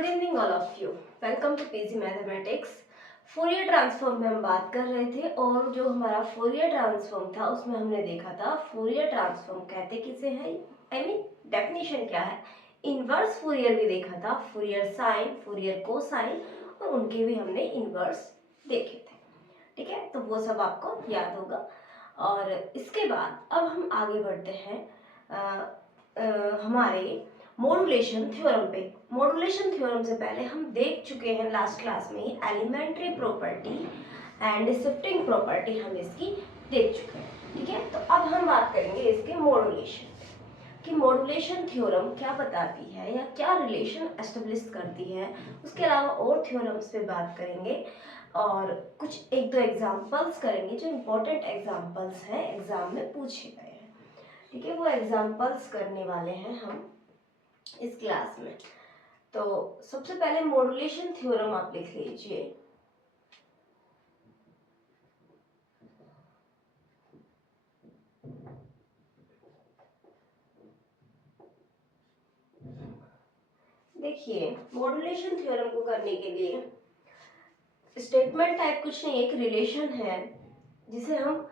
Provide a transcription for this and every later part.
Good evening all of you. Welcome to PG mathematics. Fourier transform में हम बात कर रहे थे और जो हमारा फोरियर ट्रांसफॉर्म था उसमें हमने देखा था फोरियर ट्रांसफॉर्म कहते किसे हैं, आई मीन डेफिनेशन क्या है। इनवर्स फोरियर भी देखा था, फोरियर साइन, फोरियर कोसाइन, और उनके भी हमने इनवर्स देखे थे। ठीक है, तो वो सब आपको याद होगा। और इसके बाद अब हम आगे बढ़ते हैं हमारे मॉड्यूलेशन थ्योरम पे। मॉड्यूलेशन थ्योरम से पहले हम देख चुके हैं लास्ट क्लास में elementary property and shifting property हम इसकी देख चुके हैं। ठीक है, तो अब हम बात करेंगे इसके मॉड्यूलेशन कि मॉड्यूलेशन थ्योरम क्या बताती है या क्या रिलेशन एस्टेब्लिश करती है। उसके अलावा और थ्योरम्स पे बात करेंगे और कुछ एक दो एग्जांपल्स करेंगे जो इम्पोर्टेंट एग्जांपल्स हैं, एग्जाम में पूछे गए हैं। ठीक है, वो एग्जांपल्स करने वाले हैं हम इस क्लास में। तो सबसे पहले मॉड्यूलेशन थ्योरम आप लिख लीजिए। देखिए, मॉड्यूलेशन थ्योरम को करने के लिए स्टेटमेंट टाइप कुछ नहीं, एक रिलेशन है जिसे हम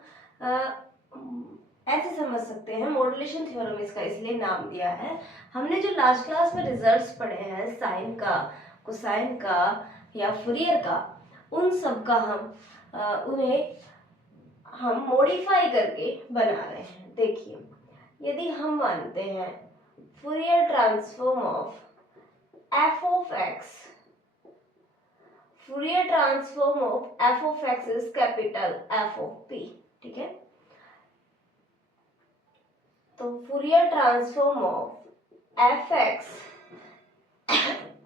ऐसे समझ सकते हैं। मॉड्यूलेशन थ्योरम इसका इसलिए नाम दिया है, हमने जो लास्ट क्लास में रिजल्ट्स पढ़े हैं साइन का, कोसाइन का या फूरियर का, उन सब का उन्हें हम मॉडिफाई करके बना रहे हैं। देखिए, यदि हम मानते हैं Fourier transform of F of x, Fourier transform of F of x is capital F of P. ठीक है, तो Fourier transform of F x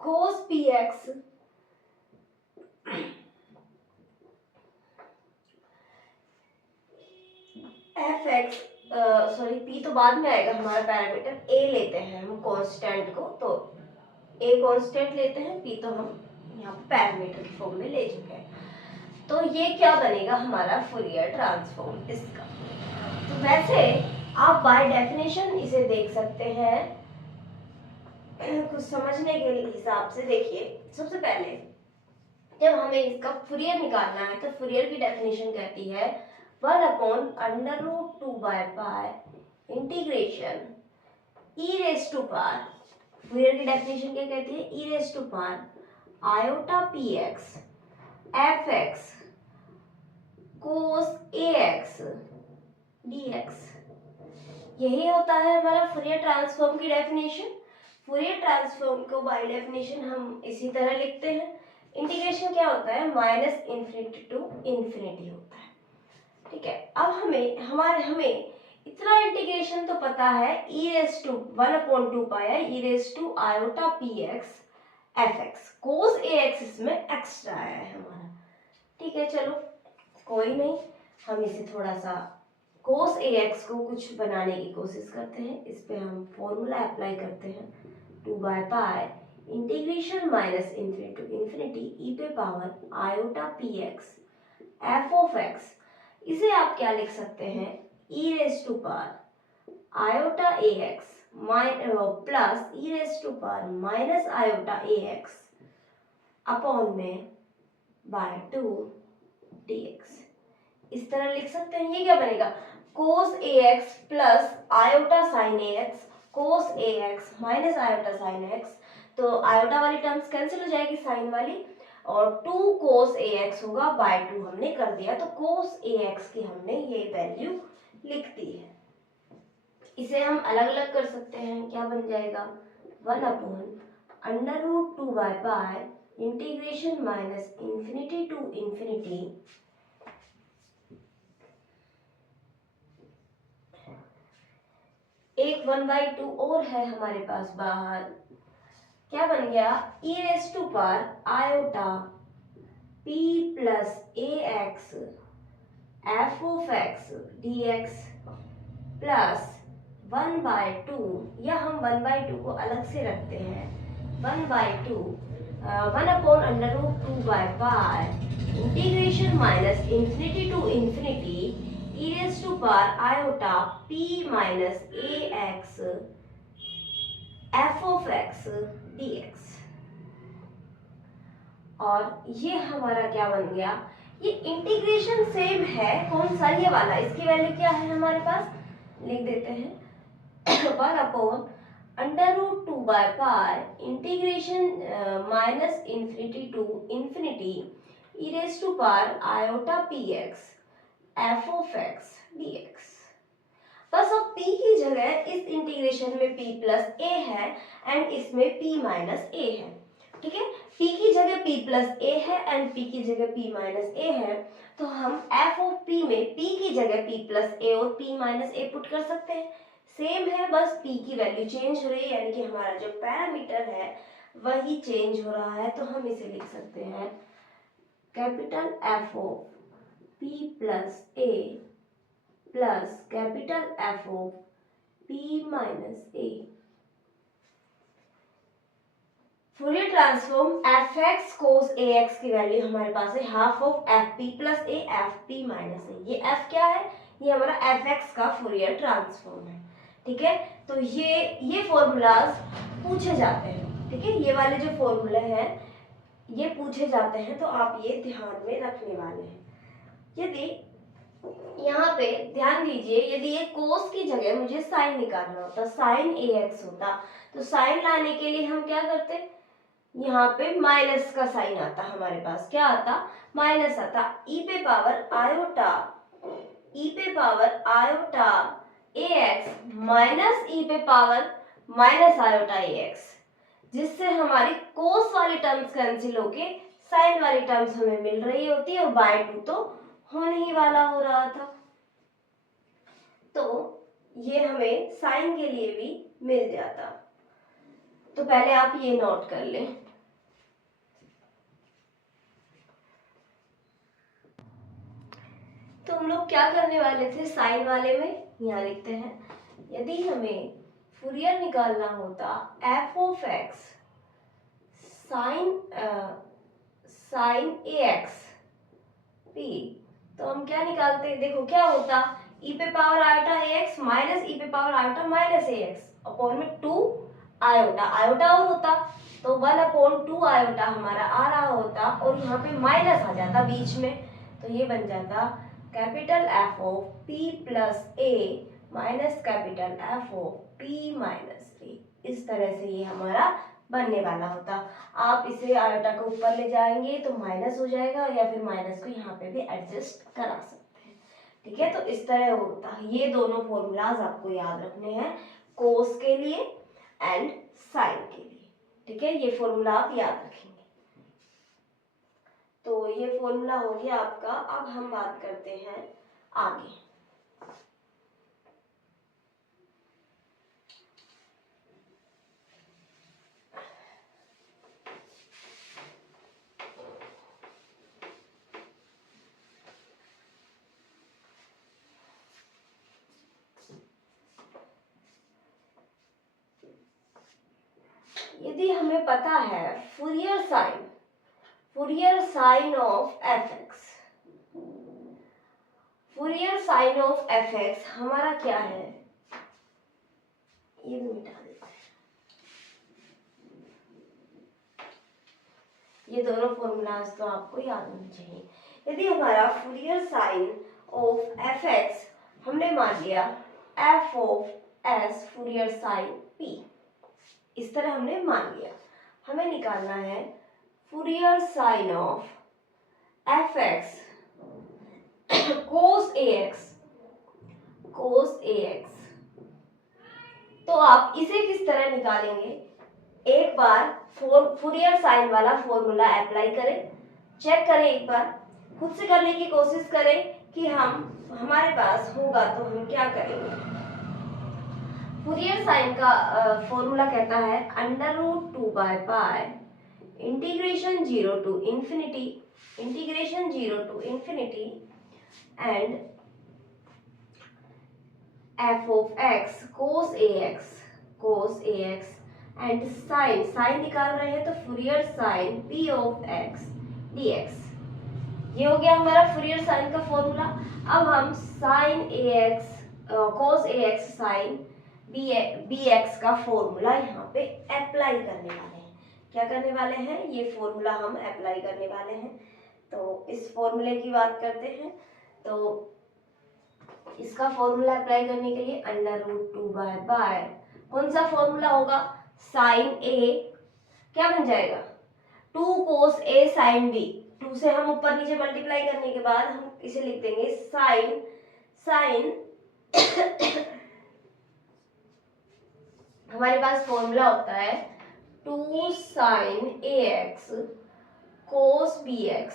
cos P X F x, sorry P तो बाद में आएगा, हमारा पैरामीटर ए लेते हैं हम कांस्टेंट को, तो ए कांस्टेंट लेते हैं, पी तो हम यहाँ पे पैरामीटर की फॉर्म में ले चुके हैं। तो ये क्या बनेगा हमारा फूरियर ट्रांसफॉर्म इसका। तो वैसे आप बाय डेफिनेशन इसे देख सकते हैं कुछ समझने के हिसाब से। देखिए, सबसे पहले जब हमें इसका फूरियर निकालना है तो फूरियर की डेफिनेशन कहती है 1/√2 integration E raise to power. Fourier की डेफिनेशन क्या कहती है, E raise to power iota P X F X cos A X D X. यही होता है हमारा फूरियर ट्रांसफॉर्म की डेफिनेशन। फूरियर ट्रांसफॉर्म को बाय डेफिनेशन हम इसी तरह लिखते हैं। इंटीग्रेशन क्या होता है, माइनस इन्फिनिटी टू इन्फिनिटी होता है। ठीक है, अब हमें इतना इंटीग्रेशन तो पता है, ई रेज टू 1/2 पाया E raise to iota P X F X cos A X, इसमें एक्स्ट्रा आया है हमारा। ठीक है, चलो कोई नहीं, हम इसे थोड़ा सा कोस ए एक्स को कुछ बनाने की कोशिश करते हैं। इस पे हम फॉर्मूला अप्लाई करते हैं, 2/पाई integration minus infinity to infinity E पे power iota P X F of X. इसे आप क्या लिख सकते हैं, E raise to power iota A X plus E raise to power minus iota A X upon में बाय 2 dx। इस तरह लिख सकते हैं। ये क्या बनेगा, cos ax plus iota sign ax cos ax minus iota sine x। तो आयोटा वाली टर्म्स कैंसिल हो जाएगी साइन वाली, और 2 cos ax होगा बाय 2 हमने कर दिया। तो cos ax की हमने ये वैल्यू लिख दी है। इसे हम अलग अलग कर सकते हैं, क्या बन जाएगा 1/√2 integration minus infinity to infinity एक 1/2 और है हमारे पास बाहर, क्या बन गया E raise to power iota P plus A x F of x D x plus 1/2, या हम 1/2 को अलग से रखते हैं, 1/2 1/√2 integration minus infinity to infinity E raise to power iota p minus a x F of x D x. और ये हमारा क्या बन गया, ये इंटीग्रेशन सेम है, कौन सा, ये वाला, इसकी वैल्यू क्या है हमारे पास, लिख देते हैं 1/√2 integration minus infinity to infinity e raised to power iota px f of x dx। बस अब p की जगह इस इंटीग्रेशन में p प्लस a है एंड इसमें p माइनस a है, ठीक है। p की जगह p प्लस a है एंड p की जगह p माइनस a है, तो हम f ऑफ p में p की जगह p प्लस a और p माइनस a पुट कर सकते हैं। सेम है, बस p की वैल्यू चेंज हो रही है, यानी कि हमारा जो पैरामीटर है वही चेंज हो रहा है, तो हम इसे लिख सकते हैं capital F of P plus A plus capital F of P minus A। Fourier transform fx cos ax की वैल्यू हमारे पास है half of fp plus a fp minus a। ये f क्या है, ये हमारा fx का फूरियर ट्रांसफॉर्म है, ठीक है। तो ये फॉर्मूलाज पूछे जाते हैं, ठीक है, ये वाले जो फॉर्मूले हैं ये पूछे जाते हैं, तो आप ये ध्यान में रखने वाले हैं। यदि यहाँ पे ध्यान दीजिए, यदि ये कोस की जगह मुझे साइन निकालना होता, साइन ax होता, तो साइन लाने के लिए हम क्या करते, यहाँ पे माइनस का साइन आता, हमारे पास क्या आता, माइनस आता, e पे power iota ax minus e पे पावर माइनस आयोटा ax, जिससे हमारी कोस वाली टर्म्स कैंसिल होके साइन वाली टर्म्स हमें मिल रही होती है, और बाय 2 तो होने ही वाला हो रहा था, तो ये हमें साइन के लिए भी मिल जाता। तो पहले आप ये नोट कर लें। तो हम लोग क्या करने वाले थे साइन वाले में, यहाँ लिखते हैं, यदि हमें फूरियर निकालना होता f of x sine ax p, तो हम क्या निकालते, देखो क्या होता, e पे power iota ax minus e पे power iota minus ax upon में 2 आयोटा, आयोटा और होता तो 1/2 आयोटा हमारा आ रहा होता, और यहाँ पे माइनस आ जाता बीच में, तो ये बन जाता capital F of P plus A minus capital F of P minus A। इस तरह से ये हमारा बनने वाला होता। आप इसे आयोटा को ऊपर ले जाएंगे तो माइनस हो जाएगा, या फिर माइनस को यहाँ पे भी एडजस्ट करा सकते हैं, ठीक है। तो इस तरह होता है। ये दोनों फॉर्मूलाज आपको याद रखने हैं, कोस के लिए एंड साइन के लिए, ठीक है। ये फॉर्मूला आप याद रखेंगे। तो ये फॉर्मूला हो गया आपका। अब हम बात करते हैं आगे। यदि हमें पता है Fourier sine of fx, Fourier sine of fx हमारा क्या है, ये भी मिटा देते हैं। ये दोनों फॉर्मूलाज तो आपको याद होने चाहिए। यदि हमारा फूरियर साइन ऑफ fx हमने मान लिया f of s Fourier sine p, इस तरह हमने मान लिया, हमें निकालना है Fourier sine of fx cos ax। तो आप इसे किस तरह निकालेंगे, एक बार फूरियर साइन वाला फॉर्मूला अप्लाई करें, चेक करें, एक बार खुद से करने की कोशिश करें कि हमारे पास होगा तो हम क्या करेंगे। फूरियर साइन का फॉर्मूला कहता है √2 integration 0 to infinity and f of x cos ax and sine निकाल रहे हैं तो Fourier sine p of x dx। ये हो गया हमारा फूरियर साइन का फॉर्मूला। अब हम sine ax cos ax sine bx का फॉर्मूला यहाँ पे अप्लाई करने वाले हैं, क्या करने वाले हैं, ये फॉर्मूला हम अप्लाई करने वाले हैं। तो इस फॉर्मूले की बात करते हैं। तो इसका फॉर्मूला अप्लाई करने के लिए √2 कौन सा फॉर्मूला होगा, साइन ए क्या बन जाएगा 2 cos A sin B। 2 से हम ऊपर नीचे मल्टीप्लाई करने के बाद हम इसे लिख देंगे साइन हमारे पास फॉर्मूला होता है 2 sin AX cos BX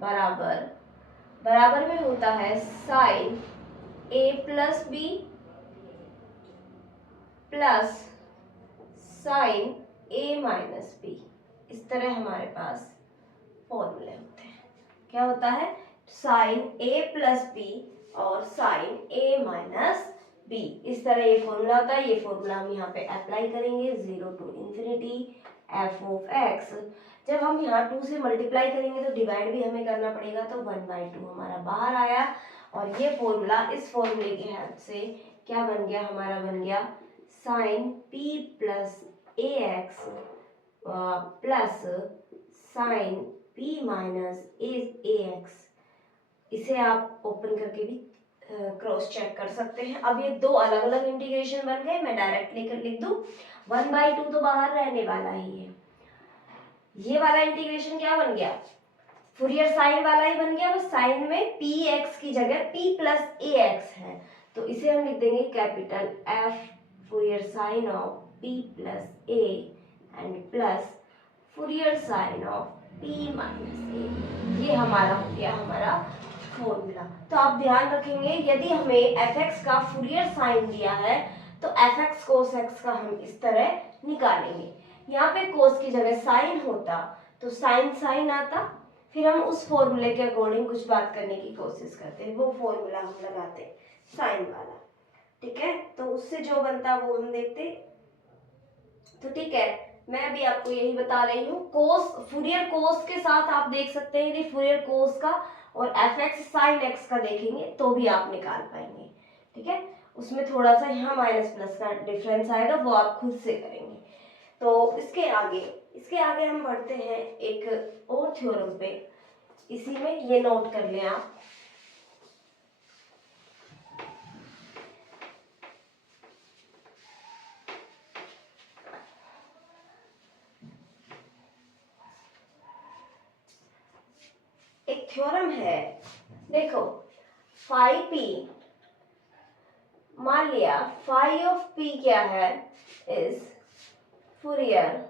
बराबर में होता है sine A plus b plus sine A minus b. इस तरह हमारे पास फॉर्मूले होते हैं। क्या होता है, साइन A प्लस बी और साइन A माइनस बी, इस तरह ये फॉर्मूला होता है। ये फॉर्मूला हम यहाँ पे अप्लाई करेंगे 0 to ∞ f of x। जब हम यहाँ 2 से मल्टीप्लाई करेंगे तो डिवाइड भी हमें करना पड़ेगा, तो 1/2 हमारा बाहर आया। और ये फॉर्मूला, इस फॉर्मूले की हेल्प से क्या बन गया, हमारा बन गया sine p plus ax plus sine p minus ax। इसे आप ओपन करके भी क्रॉस चेक कर सकते हैं। अब ये दो अलग अलग इंटीग्रेशन बन गए, मैं डायरेक्ट लेकर लिख दूं 1/2 तो बाहर रहने वाला ही है। ये वाला इंटीग्रेशन क्या बन गया, फुरियर साइन वाला ही बन गया, बस साइन में px की जगह p प्लस ax है, तो इसे हम लिख देंगे capital F Fourier sine of p plus a and plus Fourier sine of p minus a। ये हमारा हो गया हमारा फॉर्मूला। तो आप ध्यान रखेंगे, यदि हमें fx का फुरियर साइन दिया है तो fx cos x का हम इस तरह निकालेंगे। यहाँ पे cos की जगह साइन होता तो साइन आता, फिर हम उस फॉर्मूले के अकॉर्डिंग कुछ बात करने की कोशिश करते हैं, वो फॉर्मूला हम लगाते हैं साइन वाला, ठीक है। तो उससे जो बनता वो हम देखते। तो ठीक है, मैं अभी आपको यही बता रही हूँ, कोस फुरियर कोस के साथ आप देख सकते हैं, यदि फुरियर कोस का और fx साइन x का देखेंगे तो भी आप निकाल पाएंगे, ठीक है। उसमें थोड़ा सा यहाँ माइनस प्लस का डिफरेंस आएगा, वो आप खुद से करेंगे। तो इसके आगे हम बढ़ते हैं एक और थ्योरम पे। इसी में ये नोट कर लें आप, एक थ्योरम है, देखो फाई पी, मान लिया फाई ऑफ पी क्या है, इज फुरियर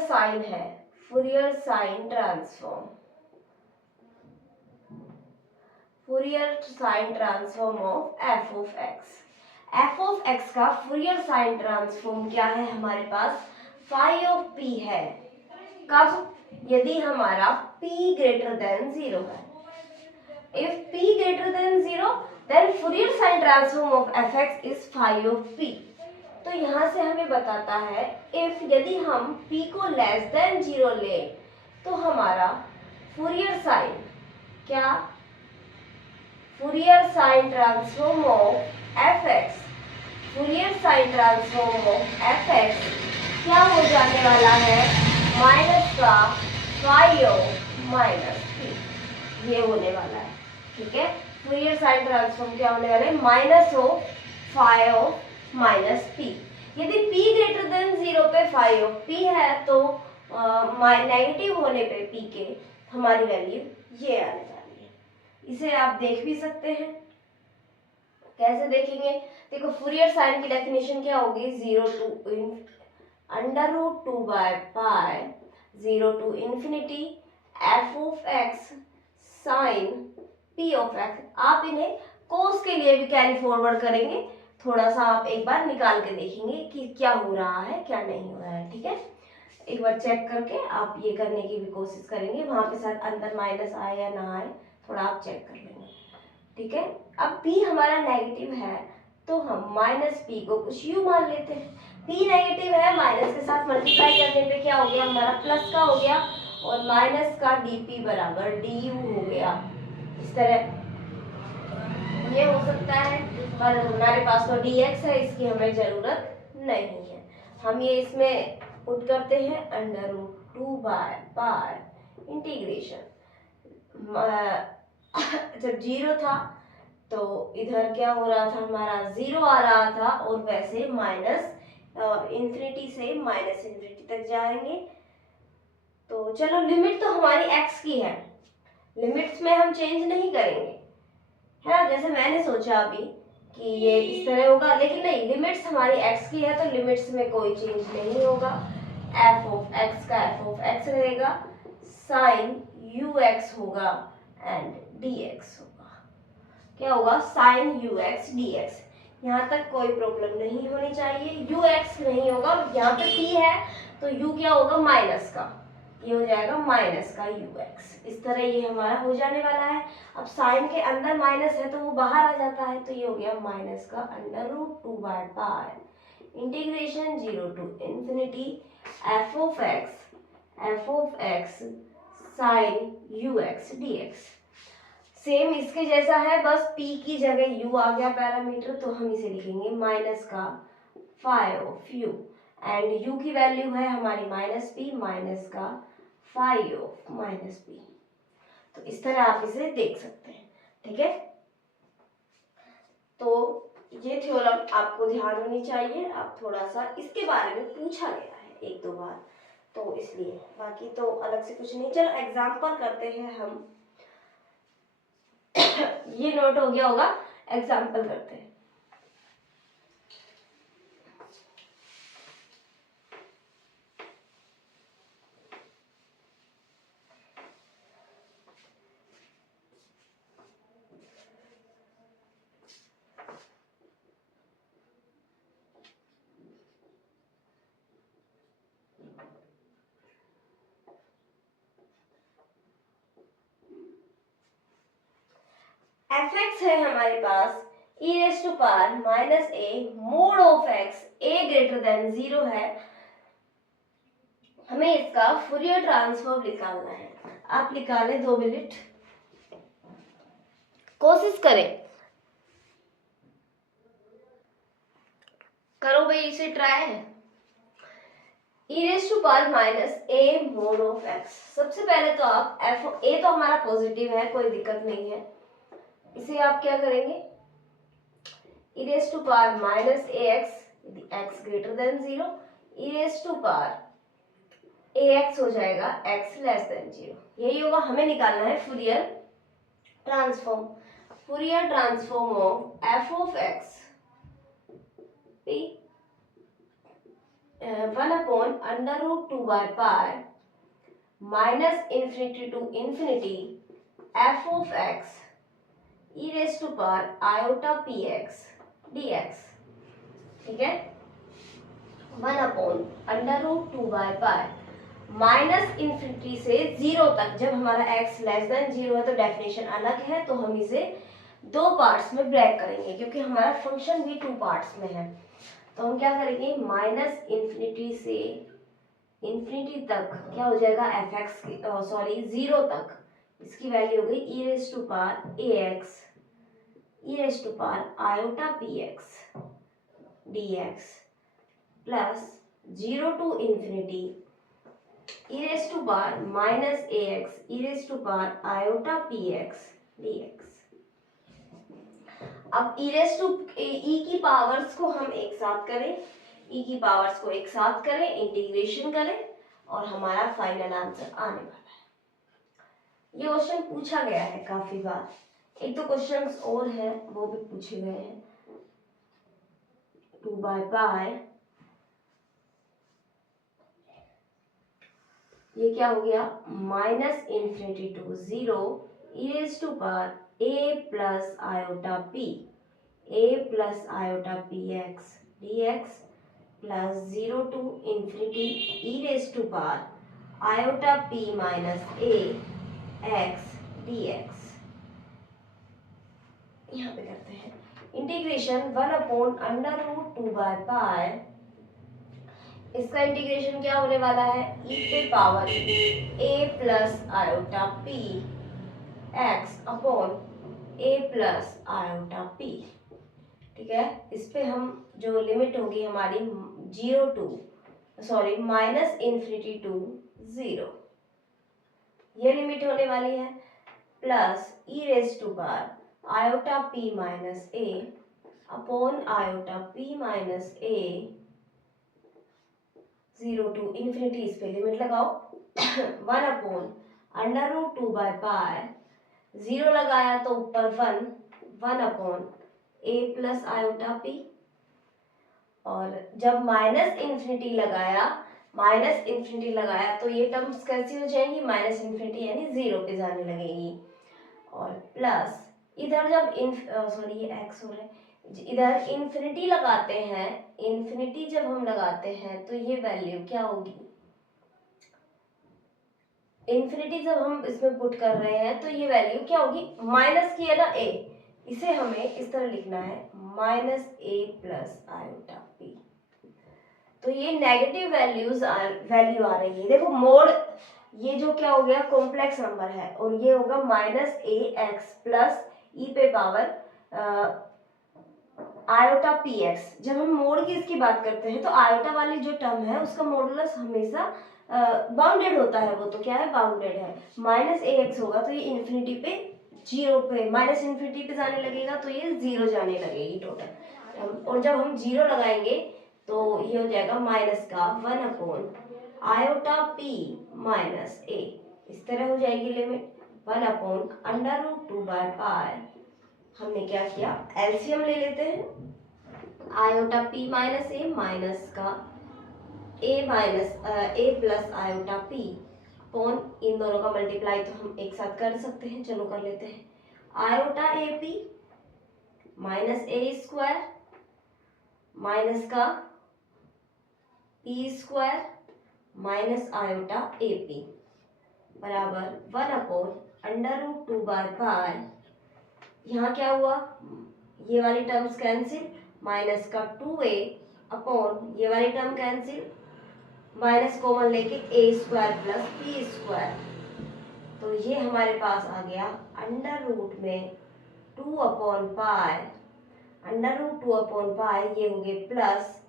साइन है, Fourier sine transform, Fourier sine transform of F of x. F of x का फुरियर साइन ट्रांसफॉर्म क्या है हमारे पास, फाई ऑफ पी है। कब, यदि हमारा p ग्रेटर देन 0 है। If p greater than 0 then Fourier sine transform of fx is phi of p। तो यहाँ से हमें बताता है, इफ यदि हम p को लेस देन 0 ले तो हमारा फुरियर साइन क्या, Fourier sine transform of fx, Fourier sine transform of fx क्या हो जाने वाला है, माइनस का फाई ऑफ माइनस p, ये होने वाला है, ठीक है। फुरियर साइन ट्रांसफॉर्म क्या होने वाला है, minus of phi of minus p। यदि p ग्रेटर देन 0 पे फाई ऑफ p है तो नेगेटिव होने पे p के हमारी वैल्यू ये आने वाली है। इसे आप देख भी सकते हैं, कैसे देखेंगे, देखो फुरियर साइन की डेफिनेशन क्या होगी, 0 to √2 0 to ∞ f of x sin p of x। आप इन्हें कोस के लिए भी कैरी फॉरवर्ड करेंगे, थोड़ा सा आप एक बार निकाल के देखेंगे कि क्या हो रहा है क्या नहीं हो रहा है, ठीक है। एक बार चेक करके आप ये करने की भी कोशिश करेंगे, वहां पे शायद अंदर माइनस आए या ना आए, थोड़ा आप चेक कर लेंगे, ठीक है। अब p हमारा नेगेटिव है तो हम माइनस p को कुछ u मान लेते हैं। p नेगेटिव है, माइनस के साथ मल्टीप्लाई करने पे क्या हो गया हमारा, प्लस का हो गया, और माइनस का dp बराबर du हो गया। इस तरह ये हो सकता है, पर हमारे पास तो dx है, इसकी हमें ज़रूरत नहीं है। हम ये इसमें पुट करते हैं अंडर रूट 2 इंटीग्रेशन। जब 0 था तो इधर क्या हो रहा था, हमारा 0 आ रहा था, और वैसे माइनस इन्फिनिटी से माइनस इन्फिनिटी तक जाएंगे। तो चलो लिमिट तो हमारी x की है, लिमिट्स में हम चेंज नहीं करेंगे, है ना। जैसे मैंने सोचा अभी कि ये इस तरह होगा, लेकिन नहीं, लिमिट्स हमारी x की है तो लिमिट्स में कोई चेंज नहीं होगा। f ऑफ x का f ऑफ x रहेगा, साइन ux होगा एंड dx होगा। क्या होगा, साइन ux dx। यहाँ तक कोई प्रॉब्लम नहीं होनी चाहिए। ux नहीं होगा, यहाँ पे p है तो u क्या होगा, माइनस का, ये हो जाएगा माइनस का ux। इस तरह ये हमारा हो जाने वाला है। अब साइन के अंदर माइनस है तो वो बाहर आ जाता है, तो ये हो गया माइनस का under root 2 integration 0 to infinity f of x sine ux dx। Same इसके जैसा है, बस p की जगह u आ गया पैरामीटर, तो हम इसे लिखेंगे माइनस का phi of u, and u की वैल्यू है हमारी माइनस p, माइनस का फाई ऑफ माइनस p। तो इस तरह आप इसे देख सकते हैं, ठीक है। तो ये थ्योरम आपको ध्यान होनी चाहिए। आप थोड़ा सा इसके बारे में पूछा गया है 1-2 बार, तो इसलिए, बाकी तो अलग से कुछ नहीं। चलो एग्जाम्पल करते हैं हम। ये नोट हो गया होगा, एग्जाम्पल करते हैं। fx है हमारे पास e raise to power minus a mod of x a greater than 0 है। हमें इसका फूरियर ट्रांसफॉर्म निकालना है। आप निकालें 2 मिनट, कोशिश करें, करो भाई इसे try. e raise to power minus a mod of x। सबसे पहले तो आप f a तो हमारा पॉजिटिव है, कोई दिक्कत नहीं है। इसे आप क्या करेंगे, e raise to power minus ax यदि x greater than 0, e raise to power ax हो जाएगा x लेस देन 0। यही होगा, हमें निकालना है Fourier transform. Fourier transform of f of x p 1 upon under root 2 minus infinity to infinity f of x e raise to power iota px dx, ठीक है। 1 upon under root 2 minus infinity से 0 तक। जब हमारा x less than 0 है तो definition अलग है, तो हम इसे 2 पार्ट्स में ब्रेक करेंगे, क्योंकि हमारा फंक्शन भी 2 पार्ट्स में है। तो हम क्या करेंगे, माइनस इन्फिनिटी से इन्फिनिटी तक क्या हो जाएगा, fx की सॉरी 0 तक इसकी वैल्यू हो गई e raise to power ax e raise to power iota px dx plus 0 to infinity e raise to power minus ax e raise to power iota px dx। अब e raise to e की powers को हम एक साथ करें, e की powers को एक साथ करें, इंटीग्रेशन करें, और हमारा फाइनल आंसर आने वाला है। ये क्वेश्चन पूछा गया है काफी बार। एक तो क्वेश्चंस और है वो भी पूछे गए हैं। 2 ये क्या हो गया, minus infinity to 0 e raise to power a plus iota px dx plus 0 to infinity e raise to power iota p minus a x dx। यहाँ पे करते हैं इंटीग्रेशन 1 अपॉन अंडर रूट 2 इसका इंटीग्रेशन क्या होने वाला है, e पे power a plus iota p x upon a plus iota p, ठीक है। इस पे हम जो लिमिट होगी हमारी माइनस इन्फिनिटी टू 0, ये लिमिट होने वाली है, plus E raise to power iota p minus a upon iota p minus a 0 to infinity, इस पे लिमिट लगाओ 1 upon under root 2 by pi, 0 लगाया तो ऊपर 1 upon a plus iota p, और जब माइनस इन्फिनिटी लगाया तो ये टर्म्स कैसी हो जाएंगी, माइनस इन्फिनिटी यानी 0 पे जाने लगेगी, और प्लस इधर जब ये एक्स हो रहा है, इधर इन्फिनिटी लगाते हैं, इन्फिनिटी जब हम लगाते हैं तो ये वैल्यू क्या होगी, इन्फिनिटी जब हम इसमें पुट कर रहे हैं तो ये वैल्यू क्या होगी, माइनस की है ना ए, इसे हमें इस तरह लिखना है माइनस ए प्लस आयोटा पी, तो ये नेगेटिव वैल्यू आ रही है। देखो मोड ये जो क्या हो गया, कॉम्प्लेक्स नंबर है, और ये होगा माइनस ए एक्स प्लस ई पे पावर आयोटा पी एक्स। जब हम मोड की इसकी बात करते हैं तो आयोटा वाली जो टर्म है उसका मॉडुलस हमेशा बाउंडेड होता है, वो तो क्या है, बाउंडेड है। माइनस ए एक्स होगा तो ये इन्फिनिटी पे 0 पे, माइनस इन्फिनिटी पे जाने लगेगा तो ये 0 जाने लगेगी टोटल, और जब हम 0 लगाएंगे तो ये हो जाएगा माइनस का 1 upon iota p minus a, इस तरह हो जाएगी limit 1 upon under root 2 by pi, हमने क्या किया, एलसीएम ले लेते हैं, iota p minus a minus का a plus iota p upon इन दोनों का मल्टीप्लाई तो हम एक साथ कर सकते हैं, चलो कर लेते हैं, iota A P minus A square minus का P square minus iota A P बराबर 1 upon under root 2 by pi, यहाँ क्या हुआ, ये वाली टर्म्स कैंसिल, माइनस का 2a अपॉन ये वाली टर्म कैंसिल, माइनस कॉमन लेके ए स्क्वायर प्लस पी स्क्वायर, तो ये हमारे पास आ गया अंडर रूट में 2 upon pi, under root 2 upon pi ये हो गए plus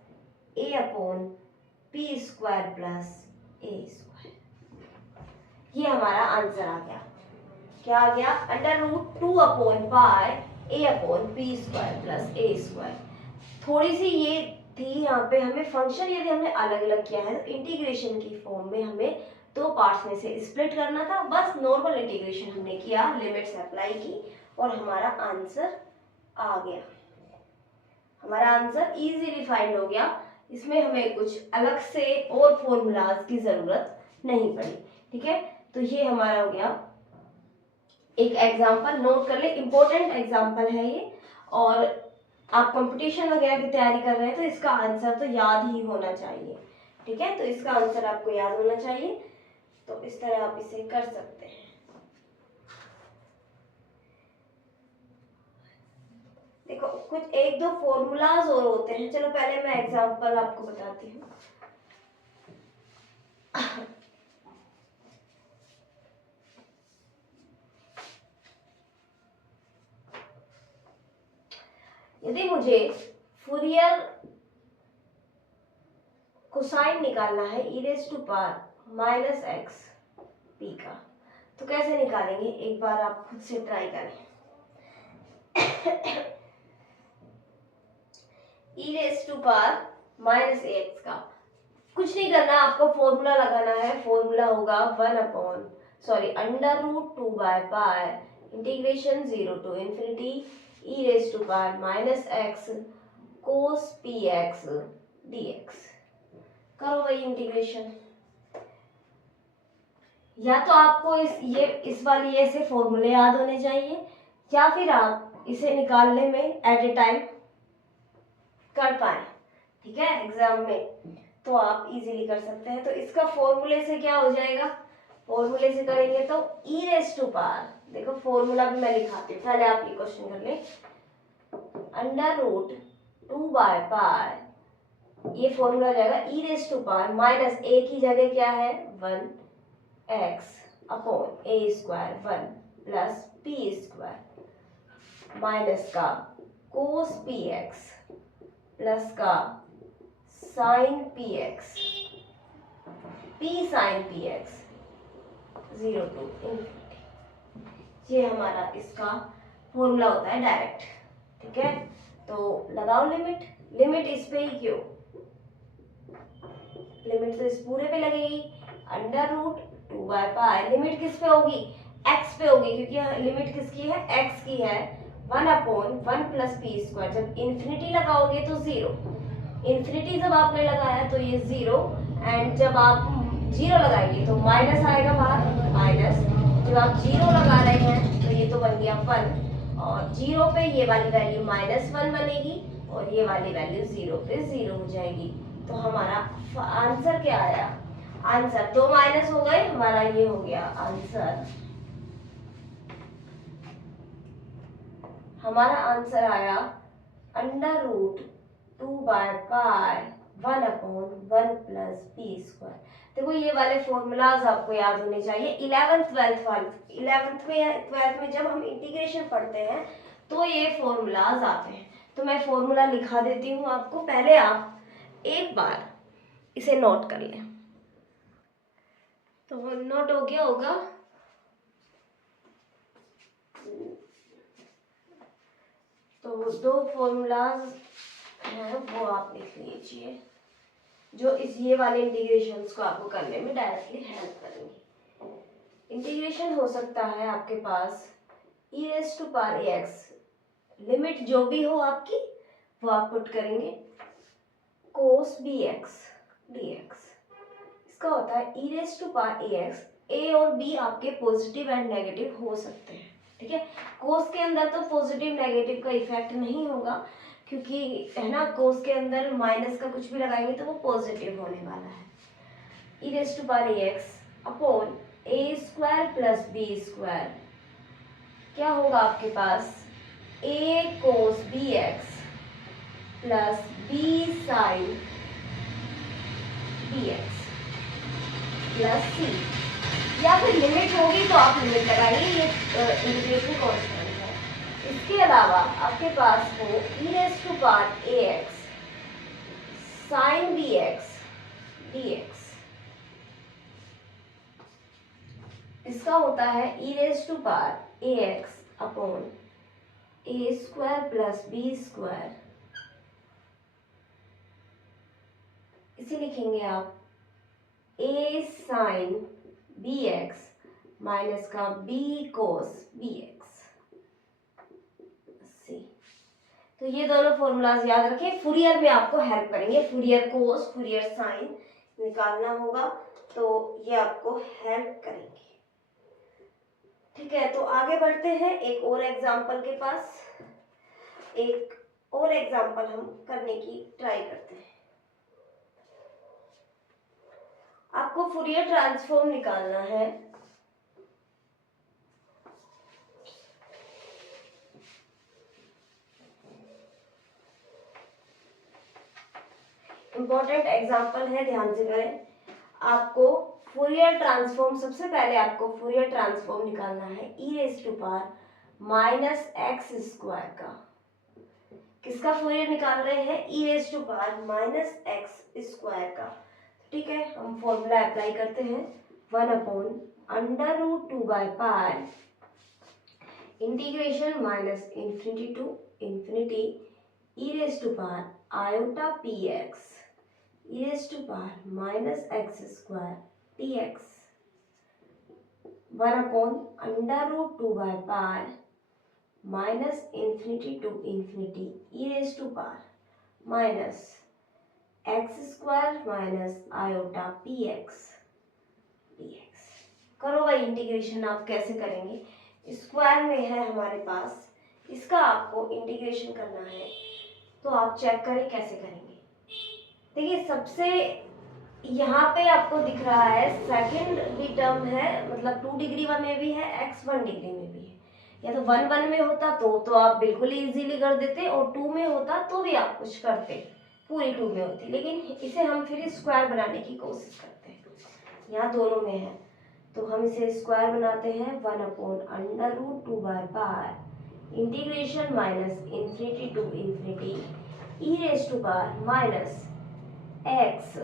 a upon p square plus a square, ये हमारा आंसर आ गया। क्या आ गया, under root 2 upon pi a upon p square plus a square. थोड़ी सी ये थी यहाँ पे, हमें फंक्शन यदि हमने अलग अलग किया है तो इंटीग्रेशन की फॉर्म में हमें दो पार्ट्स में से स्प्लिट करना था, बस नॉर्मल इंटीग्रेशन हमने किया, लिमिट्स अप्लाई की और हमारा आंसर आ गया, हमारा आंसर इजीली फाइंड हो गया, इसमें हमें कुछ अलग से और फॉर्मूलाज की जरूरत नहीं पड़ी। ठीक है, तो ये हमारा हो गया एक एग्जाम्पल, नोट कर ले, इम्पोर्टेंट एग्जाम्पल है ये, और आप कंपटीशन वगैरह की तैयारी कर रहे हैं तो इसका आंसर तो याद ही होना चाहिए। ठीक है, तो इसका आंसर आपको याद होना चाहिए, तो इस तरह आप इसे कर सकते हैं। देखो कुछ एक दो फॉर्मूलाज और होते हैं, चलो पहले मैं एग्जाम्पल आपको बताती हूँ। यदि मुझे फूरियर कोसाइन निकालना है e raise to power minus x p का, तो कैसे निकालेंगे, एक बार आप खुद से ट्राई करें। e raise to power minus x का कुछ नहीं करना, आपको फॉर्मूला लगाना है, फॉर्मूला होगा under root 2 by pi integration 0 to infinity e raise to power minus x cos p x dx। करो भाई इंटीग्रेशन, या तो आपको इस वाली ऐसे फॉर्मूले याद होने चाहिए, या फिर आप इसे निकालने में एट ए टाइम कर पाए। ठीक है, एग्जाम में तो आप इजीली कर सकते हैं। तो इसका फॉर्मूले से क्या हो जाएगा, फॉर्मूले से करेंगे तो e रेज़ टू पावर, देखो फॉर्मूला भी मैं लिखाती हूँ, पहले आप ये क्वेश्चन कर ले, अंडर रूट 2 बाय पाई, ये फॉर्मूला हो जाएगा e raise to power minus a की जगह क्या है 1 x upon a square 1 plus p square minus का कोस पी एक्स प्लस का sine p x, p sine p x 0 to infinity. ये हमारा इसका फॉर्मूला होता है डायरेक्ट। ठीक है, तो लगाओ लिमिट। लिमिट इस पे ही क्यों, लिमिट तो इस पूरे पे लगेगी। अंडर रूट 2/पाई लिमिट किस पे होगी, x पे होगी, क्योंकि लिमिट किसकी है, x की है। 1/1 प्लस पी स्क्वायर। जब इन्फिनिटी लगाओगे तो 0, इन्फिनिटी जब आपने लगाया तो ये 0, एंड जब आप 0 लगाएंगे तो माइनस आएगा बाहर, माइनस। जब आप 0 लगा रहे हैं तो ये तो बन गया 1, और 0 पे ये वाली वैल्यू -1 बनेगी, और ये वाली वैल्यू 0 पे 0 हो जाएगी। तो हमारा आंसर क्या आया, आंसर 2 माइनस हो गए, हमारा ये हो गया आंसर। हमारा आंसर आया अंडर रूट 2/पाई 1/1 प्लस पी स्क्वायर। देखो ये वाले फॉर्मूलाज आपको याद होने चाहिए। 11th में 12th में जब हम इंटीग्रेशन पढ़ते हैं तो ये फॉर्मूलाज आते हैं। तो मैं फॉर्मूला लिखा देती हूँ आपको, पहले आप एक बार इसे नोट कर लें। तो नोट हो गया होगा। तो 2 फॉर्मूलाज हैं वो आप लिख लीजिए, जो इस ये वाले इंटीग्रेशंस को आपको करने में डायरेक्टली हेल्प करेंगे। इंटीग्रेशन हो सकता है आपके पास e⁻x, लिमिट जो भी हो आपकी वो आप पुट करेंगे, cos bx dx। इसका होता है e⁻x। a और b आपके पॉजिटिव एंड नेगेटिव हो सकते हैं। ठीक है, कोस के अंदर तो पॉजिटिव नेगेटिव का इफेक्ट नहीं होगा, क्योंकि है ना, कोस के अंदर माइनस का कुछ भी लगाएंगे तो वो पॉजिटिव होने वाला है। e⁻x upon a² plus b², क्या होगा आपके पास, a cos bx plus b sin bx plus c, या फिर लिमिट होगी तो आप लिमिट लगाइए, ये इंटीग्रेशन कांस्टेंट है। इसके अलावा आपके पास हो e⁻ax sin bx dx, इसका होता है e⁻ax upon a² plus b², इसे लिखेंगे आप a sin bx माइनस का b cos bx c। तो ये दोनों फॉर्मूलाज याद रखें, फूरियर में आपको हेल्प करेंगे। फूरियर कोस, फूरियर साइन निकालना होगा तो ये आपको हेल्प करेंगे। ठीक है, तो आगे बढ़ते हैं एक और एग्जाम्पल के पास। एक और एग्जाम्पल हम करने की ट्राई करते हैं। आपको फूरियर ट्रांसफॉर्म निकालना है। इंपॉर्टेंट एग्जाम्पल है, ध्यान से करें। आपको फूरियर ट्रांसफॉर्म, सबसे पहले आपको फूरियर ट्रांसफॉर्म निकालना है e⁻x² का। किसका फूरियर निकाल रहे हैं, e⁻x² का। ठीक है, हम फॉर्मूला अप्लाई करते हैं। 1/√2/पाई integration -infinity to infinity e⁻iota⁡px e⁻−x² dx 1/√2/पाई -infinity to infinity e⁻x² -iota⁡px dx। करो भाई इंटीग्रेशन, आप कैसे करेंगे, स्क्वायर में है हमारे पास, इसका आपको इंटीग्रेशन करना है, तो आप चेक करें कैसे करेंगे। देखिए सबसे यहाँ पे आपको दिख रहा है सेकंड भी टर्म है, मतलब 2 डिग्री में भी है, x 1 डिग्री में भी है। या तो 1 1 में होता तो आप बिल्कुल इजीली कर देते, और 2 में होता तो भी आप कुछ करते, पूरी 2 में होती, लेकिन इसे हम फिर स्क्वायर बनाने की कोशिश करते हैं। यहाँ दोनों में है तो हम इसे स्क्वायर बनाते हैं। 1/√2/पाई integration minus infinity to infinity E raise to power minus X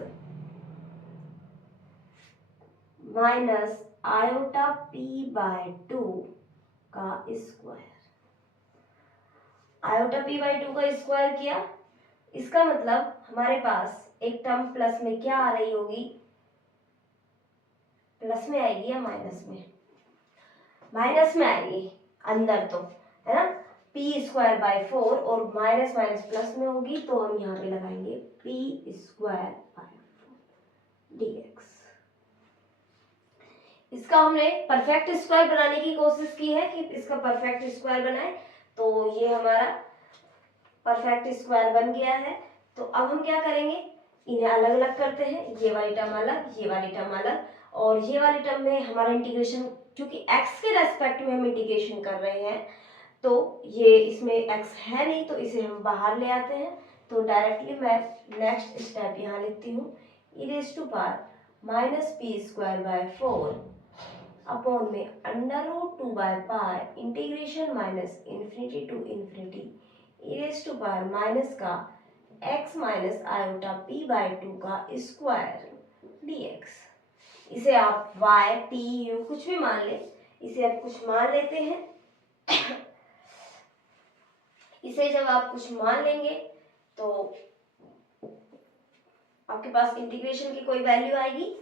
minus iota P by 2 का स्क्वायर। आयोटा पी बाय 2 का स्क्वायर किया, इसका मतलब हमारे पास एक टर्म प्लस में क्या आ रही होगी, प्लस में आएगी या माइनस में? माइनस में आएगी अंदर तो, है ना। पी स्क्वायर बाय 4 और माइनस माइनस प्लस में होगी, तो हम यहाँ पे लगाएंगे पी स्क्वायर बाय 4 dx। इसका हमने परफेक्ट स्क्वायर बनाने की कोशिश की है कि इसका परफेक्ट स्क्वायर बनाए, तो ये हमारा परफेक्ट स्क्वायर बन गया है। तो अब हम क्या करेंगे, इन्हें अलग अलग करते हैं, ये वाली टर्म अलग, ये वाली टर्म अलग, और ये वाली टर्म में हमारा इंटीग्रेशन, क्योंकि x के रेस्पेक्ट में हम इंटीग्रेशन कर रहे हैं, तो ये इसमें x है नहीं, तो इसे हम बाहर ले आते हैं। तो डायरेक्टली मैं नेक्स्ट स्टेप यहाँ लिखती हूँ, E raise to power minus P square by 4 upon में under root 2 by pi integration minus infinity to infinity E raise to power minus का x minus iota p by 2 का square dx। इसे आप y p u कुछ भी मान ले, इसे आप कुछ मान लेते हैं। इसे जब आप कुछ मान लेंगे तो आपके पास इंटीग्रेशन की कोई वैल्यू आएगी।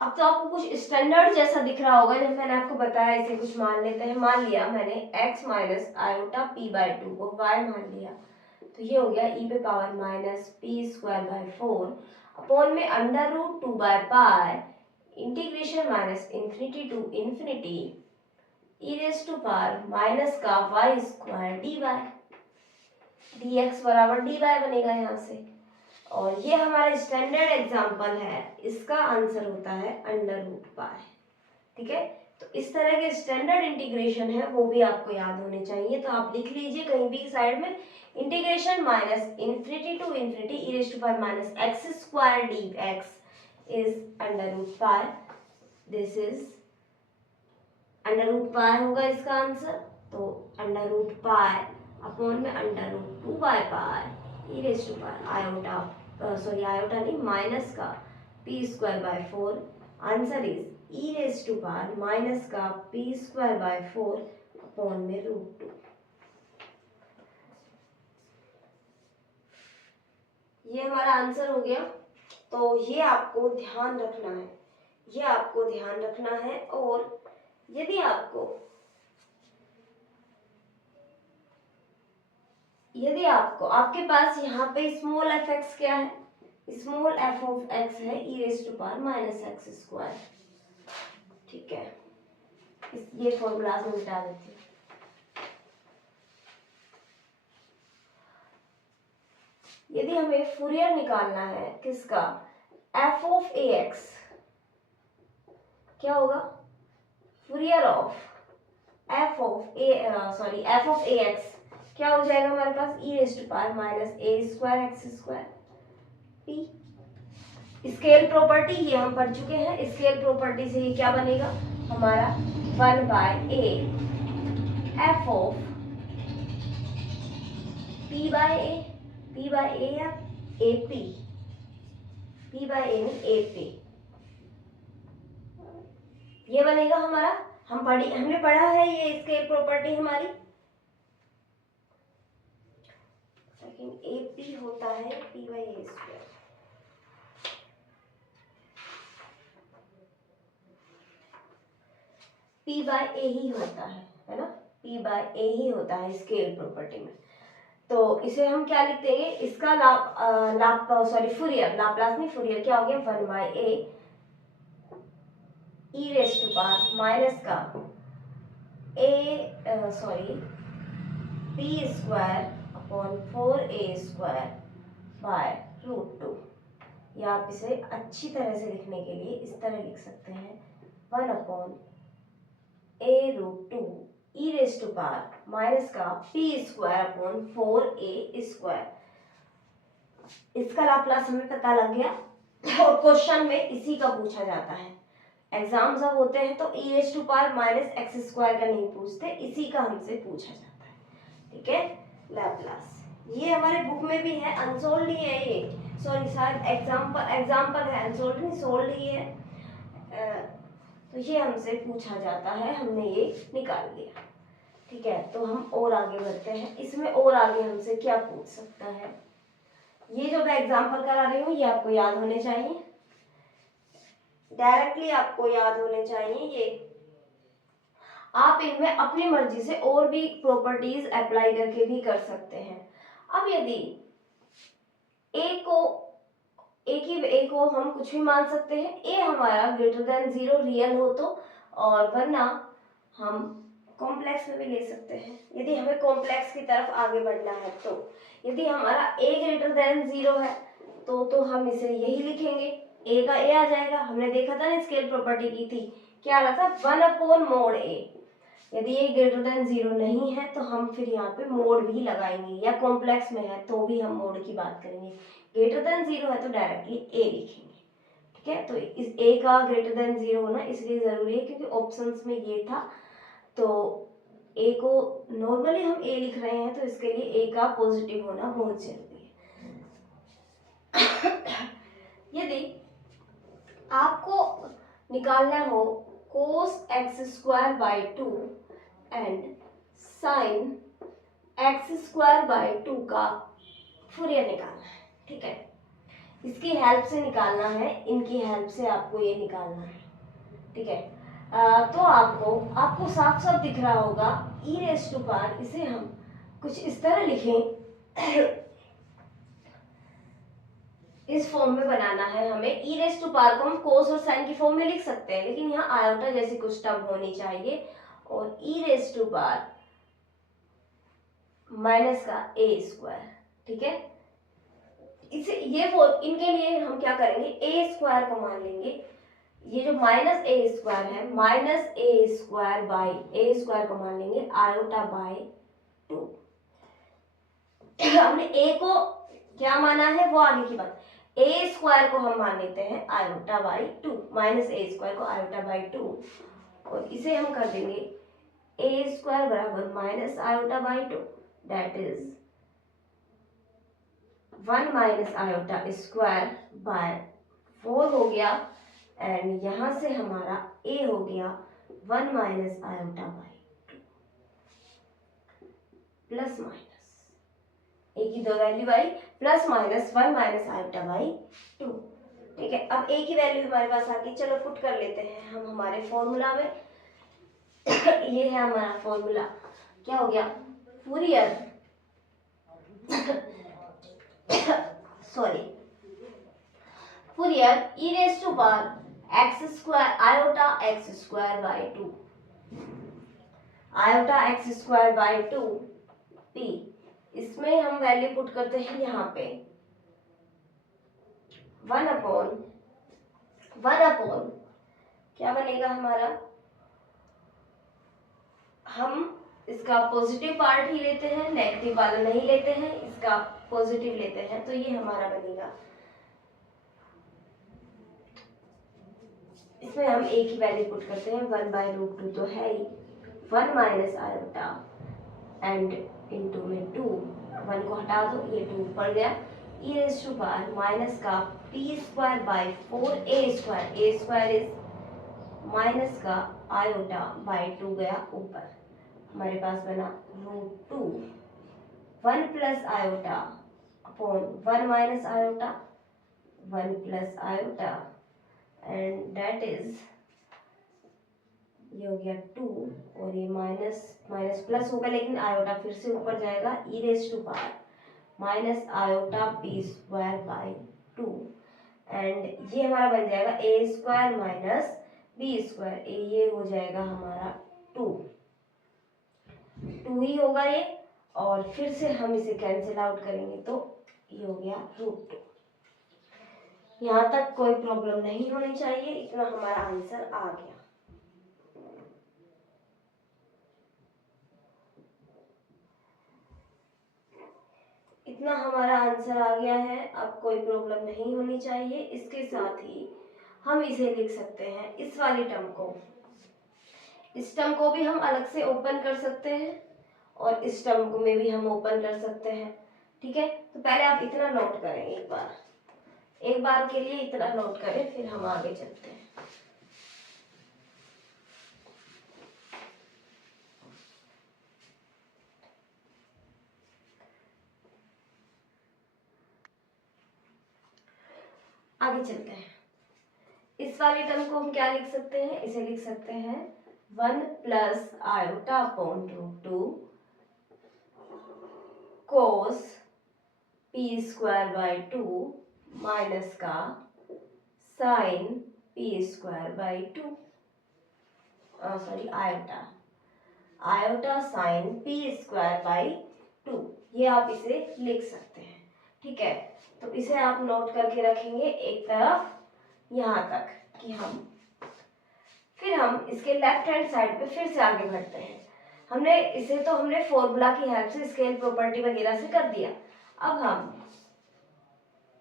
अब तो आपको कुछ स्टैंडर्ड जैसा दिख रहा होगा, जब मैंने आपको बताया इसे कुछ मान लेते हैं। मान लिया मैंने x minus iota p by 2 को y मान लिया, तो ये हो गया e पे power minus P square by 4 upon में under root 2 by pi integration minus infinity to infinity E raise to power minus का y स्क्वायर dy। dx बराबर dy बनेगा यहाँ से। और ये हमारा स्टैंडर्ड एग्जांपल है, इसका आंसर होता है अंडर रूट पाई। ठीक है, तो इस तरह के स्टैंडर्ड इंटीग्रेशन है, वो भी आपको याद होने चाहिए। तो आप लिख लीजिए कहीं भी साइड में, integration minus infinity to infinity E raise to power minus x square d x is under root pi. This is under root pi होगा इसका आंसर। तो अंडर रूट पाई अपॉन में under root 2 by pi e raise to power iota, sorry iota नहीं, minus का P square by 4। Answer is e raise to power minus का P square by 4 upon में root 2। ये हमारा answer हो गया। तो ये आपको ध्यान रखना है, ये आपको ध्यान रखना है। और यदि आपको आपके पास यहाँ पे स्मॉल एफ एक्स क्या है, स्मॉल एफ ऑफ एक्स है E raise to power minus x square. ठीक है, ये फॉर्मूलाज में मिटा देती हूँ। यदि हमें फूरियर निकालना है किसका, एफ ऑफ ए एक्स, क्या होगा, Fourier of F of A X क्या हो जाएगा हमारे पास, E raise to power minus A square X square P. Scale property ये हम पढ़ चुके हैं, स्केल प्रॉपर्टी से ये क्या बनेगा हमारा 1 by A F of P by A या ए पी बाय ए नहीं ए पी, ये बनेगा हमारा। हमने पढ़ा है ये स्केल प्रॉपर्टी हमारी, लेकिन ए पी होता है P by A square. P by ए ही होता है ना, पी बाय ए ही होता है स्केल प्रॉपर्टी में। तो इसे हम क्या लिख देंगे, इसका फूरियर, लाप्लास नहीं फूरियर क्या हो गया, 1 by A E raise to power minus का P square upon 4a square by root 2। या आप इसे अच्छी तरह से लिखने के लिए इस तरह लिख सकते हैं, 1 upon A root 2 E raise to power minus का P square upon 4a square. इसका लाप्लास हमें पता लग गया और क्वेश्चन में इसी का पूछा जाता है। एग्जाम जब होते हैं तो E raise to power minus x square का नहीं पूछते, इसी का हमसे पूछा जाता है, ठीक है, लैप्लास। ये हमारे बुक में भी है, अनसोल्ड ही है ये, सॉरी शायद एग्जाम्पल है, अनसोल्ड नहीं सोल्ड ही है। तो ये हमसे पूछा जाता है, हमने ये निकाल लिया, ठीक है। तो हम और आगे बढ़ते हैं, इसमें और आगे हमसे क्या पूछ सकता है। ये जो मैं एग्जाम्पल करा रही हूँ ये आपको याद होने चाहिए, डायरेक्टली आपको याद होने चाहिए ये। आप इनमें अपनी मर्जी से और भी प्रॉपर्टीज अप्लाई करके भी कर सकते हैं। अब यदि ए को हम कुछ भी मान सकते हैं, ए हमारा ग्रेटर देन 0 रियल हो तो, और वरना हम कॉम्प्लेक्स में भी ले सकते हैं, यदि हमें कॉम्प्लेक्स की तरफ आगे बढ़ना है तो। यदि हमारा ए ग्रेटर देन 0 है तो हम इसे यही लिखेंगे, ए का ए आ जाएगा, हमने देखा था ना स्केल प्रॉपर्टी की थी, क्या आ रहा था 1/mod a। यदि ये ग्रेटर देन 0 नहीं है तो हम फिर यहाँ पे मोड भी लगाएंगे, या कॉम्प्लेक्स में है तो भी हम मोड की बात करेंगे। ग्रेटर देन 0 है तो डायरेक्टली ए लिखेंगे, ठीक है। तो इस ए का ग्रेटर देन 0 होना इसलिए जरूरी है क्योंकि ऑप्शंस में ये था, तो ए को नॉर्मली हम ए लिख रहे हैं तो इसके लिए ए का पॉजिटिव होना बहुत जरूरी है। यदि आपको निकालना हो cos x square by 2 and sine x square by 2 का फूरियर निकालना है, ठीक है, इसकी हेल्प से निकालना है, इनकी हेल्प से आपको ये निकालना है, ठीक है। तो आपको साफ साफ दिख रहा होगा ई रेस टू पावर, इसे हम कुछ इस तरह लिखें इस फॉर्म में बनाना है हमें। ई रेस टू पावर को हम कोस और साइन की फॉर्म में लिख सकते हैं, लेकिन यहाँ आयोटा जैसी कुछ टर्म होनी चाहिए, और ई रेस टू पावर माइनस का ए स्क्वायर, ठीक है। इसे ये इनके लिए हम क्या करेंगे, ए स्क्वायर को मान लेंगे, ये जो माइनस ए स्क्वायर है, minus A square by A square को मान लेंगे आयोटा बाई 2। हमने ए को क्या माना है वो आगे की बात, ए स्क्वायर को हम मान लेते हैं iota by 2, minus A square को आयोटा बाई 2, और इसे हम कर देंगे ए स्क्वायर बराबर minus iota by 2, that is 1 minus iota square by 4 हो गया, एंड यहां से हमारा ए हो गया 1 minus iota by 2 plus minus A की दो वैल्यू आई, plus minus 1 minus iota by 2, ठीक है। अब ए की वैल्यू हमारे पास आ गई, चलो पुट कर लेते हैं हम हमारे फॉर्मूला में। ये है हमारा फॉर्मूला, क्या हो गया, Fourier sorry Fourier e raise to power x square iota x square by 2, iota x square by 2 p, इसमें हम वैल्यू पुट करते हैं यहाँ पे 1/, क्या बनेगा हमारा, हम इसका पॉजिटिव पार्ट ही लेते हैं, नेगेटिव वाला नहीं लेते हैं, इसका पॉजिटिव लेते हैं, तो ये हमारा बनेगा, इसमें हम ए की वैल्यू पुट करते हैं 1/√2 तो है ही, 1 माइनस आयोटा एंड इनटू में 2, 1 को हटा दो ये 2 पड़ गया, e raise to power minus का p square by 4a square, a square is minus का आयोटा बाई 2 गया ऊपर, हमारे पास बना √2, 1 plus iota upon 1 minus iota, 1 plus iota, and that is ये हो गया 2, और ये माइनस माइनस प्लस होगा, लेकिन आयोटा फिर से ऊपर जाएगा, e raise to power minus iota b square by 2, and ये हमारा बन जाएगा a square minus b square, ये हो जाएगा हमारा 2 ही होगा ये, और फिर से हम इसे कैंसिल आउट करेंगे तो ये हो गया √2। यहाँ तक कोई प्रॉब्लम नहीं होनी चाहिए, इतना हमारा आंसर आ गया। इतना हमारा आंसर आ गया है, अब कोई प्रॉब्लम नहीं होनी चाहिए। इसके साथ ही हम इसे लिख सकते हैं, इस वाली टर्म को, इस टर्म को भी हम अलग से ओपन कर सकते हैं और इस टर्म को में भी हम ओपन कर सकते हैं। ठीक है, तो पहले आप इतना नोट करें, एक बार के लिए इतना नोट करें, फिर हम आगे चलते हैं। आगे चलते हैं। इस वाली टर्म को हम क्या लिख सकते हैं, इसे लिख सकते हैं 1 plus iota upon root 2 cos P square by 2 minus का sine P square by 2, sorry iota sine P square by 2, ये आप इसे लिख सकते हैं। ठीक है, तो इसे आप नोट करके रखेंगे एक तरफ यहाँ तक कि फिर हम इसके लेफ्ट हैंड साइड पे फिर से आगे बढ़ते हैं। हमने फॉर्मूला की हेल्प से स्केल प्रॉपर्टी वगैरह से कर दिया। अब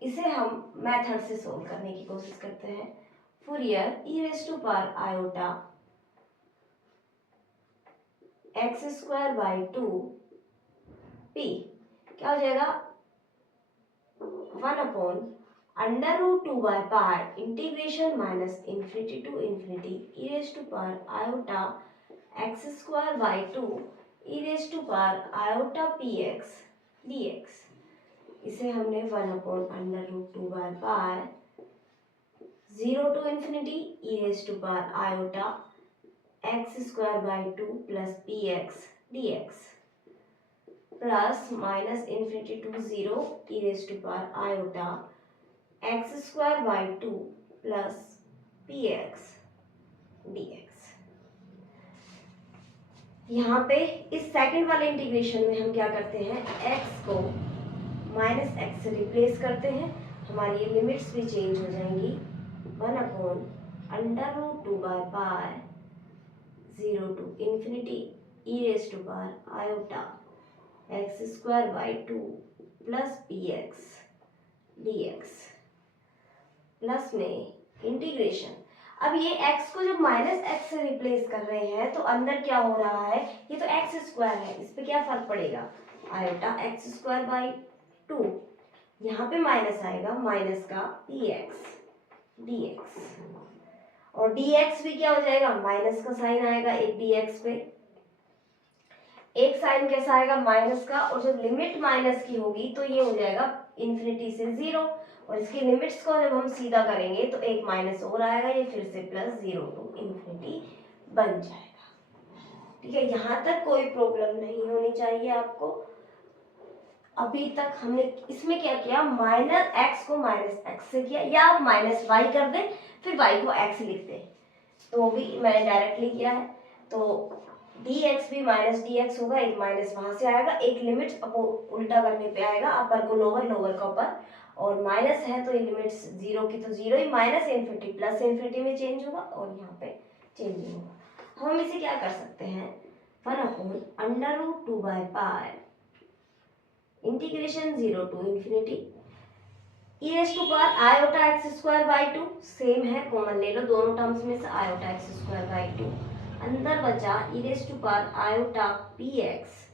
इसे हम मेथड से सोल्व करने की कोशिश करते हैं। Fourier e raise to power iota x square by 2 p क्या हो जाएगा, 1 upon under root 2 by pi integration minus infinity to infinity e raise to power iota x square by 2 e raise to power iota P x D x. इसे हमने 1 upon under root 2 by pi 0 to infinity e raise to power iota x square by 2 plus p x D x plus minus infinity to 0 e raise to power iota x square by 2 plus p x D x. यहाँ पे इस second वाले integration में हम क्या करते हैं, x को माइनस एक्स से रिप्लेस करते हैं, हमारी ये लिमिट्स भी चेंज हो जाएंगी। 1 upon under root 2 by pi 0 to infinity e raise to power iota x square by 2 plus p x D x plus में इंटीग्रेशन। अब ये x को जब माइनस एक्स से रिप्लेस कर रहे हैं तो अंदर क्या हो रहा है, ये तो एक्स स्क्वायर है, इस पे क्या फर्क पड़ेगा, आयोटा एक्स स्क्वायर बाई 2, यहाँ पे माइनस आएगा, माइनस का पी एक्स डी एक्स, और डी एक्स भी क्या हो जाएगा, माइनस का साइन आएगा एक डी एक्स पे, एक साइन कैसा आएगा, माइनस का, और जब लिमिट माइनस की होगी तो ये हो जाएगा इन्फिनिटी से 0, और इसकी लिमिट्स को जब हम सीधा करेंगे तो एक माइनस और आएगा, ये फिर से प्लस 0 टू इन्फिनिटी बन जाएगा। ठीक है, यहाँ तक कोई प्रॉब्लम नहीं होनी चाहिए आपको। अभी तक हमने इसमें क्या किया, माइनस एक्स को माइनस एक्स से किया, या आप माइनस वाई कर दें फिर वाई को एक्स लिख दें, तो भी मैंने डायरेक्टली किया है। तो डी एक्स भी माइनस डी एक्स होगा, एक माइनस वहां से आएगा, एक लिमिट उल्टा करने पे आएगा, अपर को लोअर, लोअर का अपर, और माइनस है तो ये लिमिट्स 0 की तो 0 ही, माइनस इन्फिनिटी प्लस इन्फिनिटी में चेंज होगा, और यहाँ पे चेंज होगा। हम इसे क्या कर सकते हैं, 1 upon under root 2 by pi integration 0 to infinity e raise to power iota x square by 2, same है, कॉमन ले लो दोनों टर्म्स में से, आयोटा एक्स स्क्वायर बाई 2, अंदर बचा e raise to power iota P x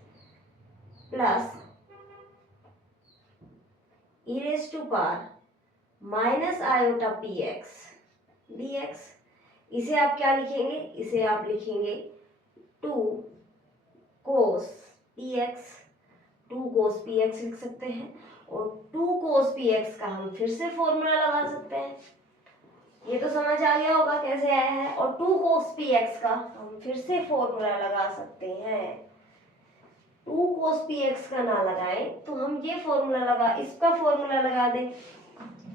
plus e raise to power minus iota P x D x. इसे आप क्या लिखेंगे, इसे आप लिखेंगे 2 cos p x, 2 cos p x लिख सकते हैं, और 2 कोस पी एक्स का हम फिर से फॉर्मूला लगा सकते हैं, ये तो समझ आ गया होगा कैसे आया है, और 2 कोस पी एक्स का हम फिर से फॉर्मूला लगा सकते हैं। 2 कोस पी एक्स का ना लगाएं तो हम ये फॉर्मूला इसका फॉर्मूला लगा दें,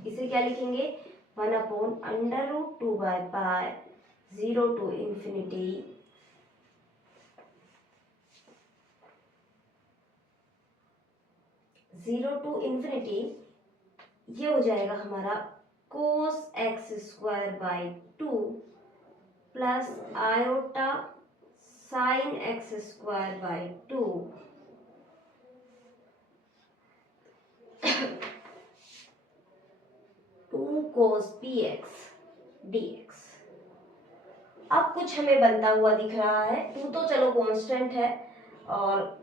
इसे क्या लिखेंगे, 1 upon under root 2 by pi 0 to infinity ये हो जाएगा हमारा cos x square by 2 plus iota sine x square by 2 2 cos p x dx। अब कुछ हमें बनता हुआ दिख रहा है, 2 तो चलो कांस्टेंट है, और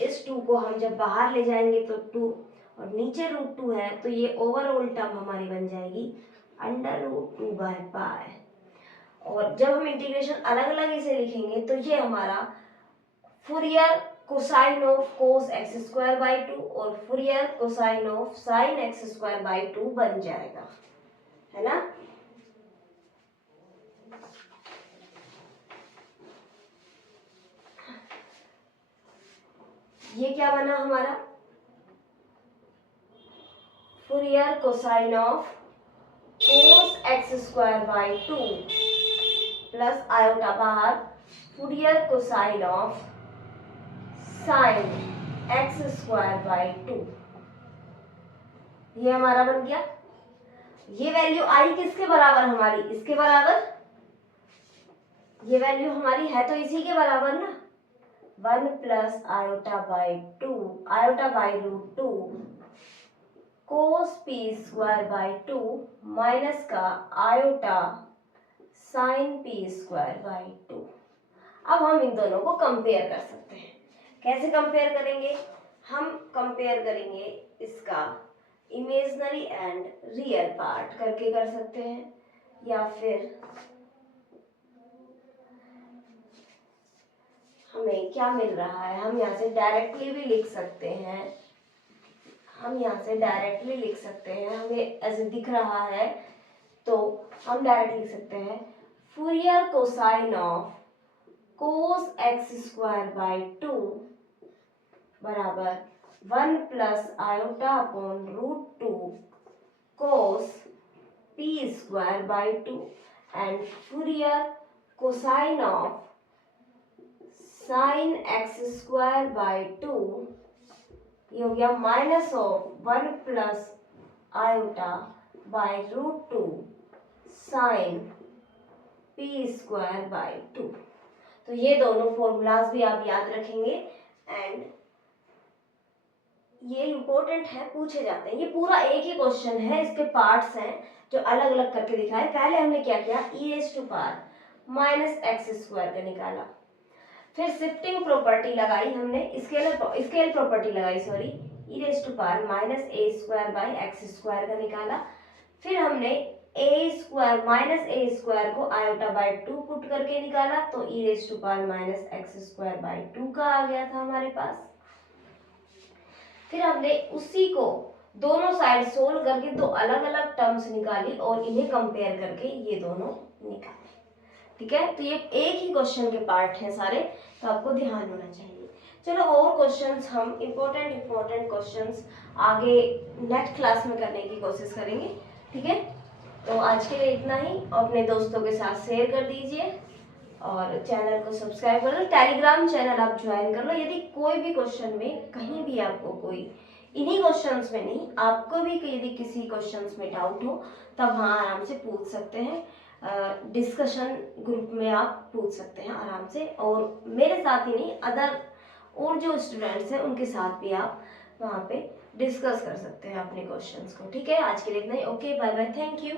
इस 2 को हम जब बाहर ले जाएंगे तो 2 और नीचे √2 है, तो ये ओवरऑल टर्म हमारी बन जाएगी √2/π। और जब हम इंटीग्रेशन अलग अलग इसे लिखेंगे तो ये हमारा Fourier cosine of cos x²/2 और Fourier cosine of sine x²/2 बन जाएगा, है ना। ये क्या बना हमारा, Fourier cosine of cos x²/2 plus iota बाहर Fourier cosine of sine x²/2, ये हमारा बन गया। ये वैल्यू आई किसके बराबर हमारी, इसके बराबर, ये वैल्यू हमारी है तो इसी के बराबर ना, 1 प्लस आयोटा/2 आयोटा/√2 कोस p²/2 माइनस का आयोटा साइन p²/2। अब हम इन दोनों को कंपेयर कर सकते हैं। कैसे कंपेयर करेंगे, हम कंपेयर करेंगे इसका इमेजिनरी एंड रियल पार्ट करके कर सकते हैं, या फिर हमें क्या मिल रहा है, हम यहाँ से डायरेक्टली भी लिख सकते हैं, हम यहाँ से डायरेक्टली लिख सकते हैं, हमें ऐसे दिख रहा है तो हम डायरेक्ट लिख सकते हैं Fourier cosine of cos x²/2 बराबर 1 प्लस आयोटा/√2 cos p²/2 and Fourier cosine of sine x²/2, ये हो गया माइनस ऑफ 1 प्लस आयोटा/√2 साइन p²/2। तो ये दोनों फॉर्मूलाज भी आप याद रखेंगे, एंड ये इंपॉर्टेंट है, पूछे जाते हैं। ये पूरा एक ही क्वेश्चन है, इसके पार्ट्स हैं जो अलग अलग करके दिखाए। पहले हमने क्या किया, e⁻⁻x² का निकाला, फिर शिफ्टिंग प्रॉपर्टी लगाई हमने, स्केल प्रॉपर्टी लगाई, सॉरी, e⁻⁻² का निकाला, फिर हमने a² को आयोटा/2 पुट करके निकाला, तो e⁻⁻x²/2 का आ गया था हमारे पास। फिर हमने उसी को दोनों साइड सोल्व करके दो अलग अलग टर्म्स निकाली और इन्हें कंपेयर करके ये दोनों निकाले। ठीक है, तो ये एक ही क्वेश्चन के पार्ट हैं सारे, तो आपको ध्यान होना चाहिए। चलो और क्वेश्चंस हम इम्पोर्टेंट क्वेश्चंस आगे नेक्स्ट क्लास में करने की कोशिश करेंगे। ठीक है, तो आज के लिए इतना ही। अपने दोस्तों के साथ शेयर कर दीजिए और चैनल को सब्सक्राइब कर लो। टेलीग्राम चैनल आप ज्वाइन कर लो। यदि कोई भी क्वेश्चन में कहीं भी आपको कोई, इन्हीं क्वेश्चंस में नहीं, आपको भी यदि किसी क्वेश्चंस में डाउट हो तब हाँ आराम से पूछ सकते हैं। डिस्कशन ग्रुप में आप पूछ सकते हैं आराम से, और मेरे साथ ही नहीं, अदर और जो स्टूडेंट्स हैं उनके साथ भी आप वहाँ पे डिस्कस कर सकते हैं अपने क्वेश्चंस को। ठीक है, आज के लिए इतना ही। Okay, bye bye, thank you.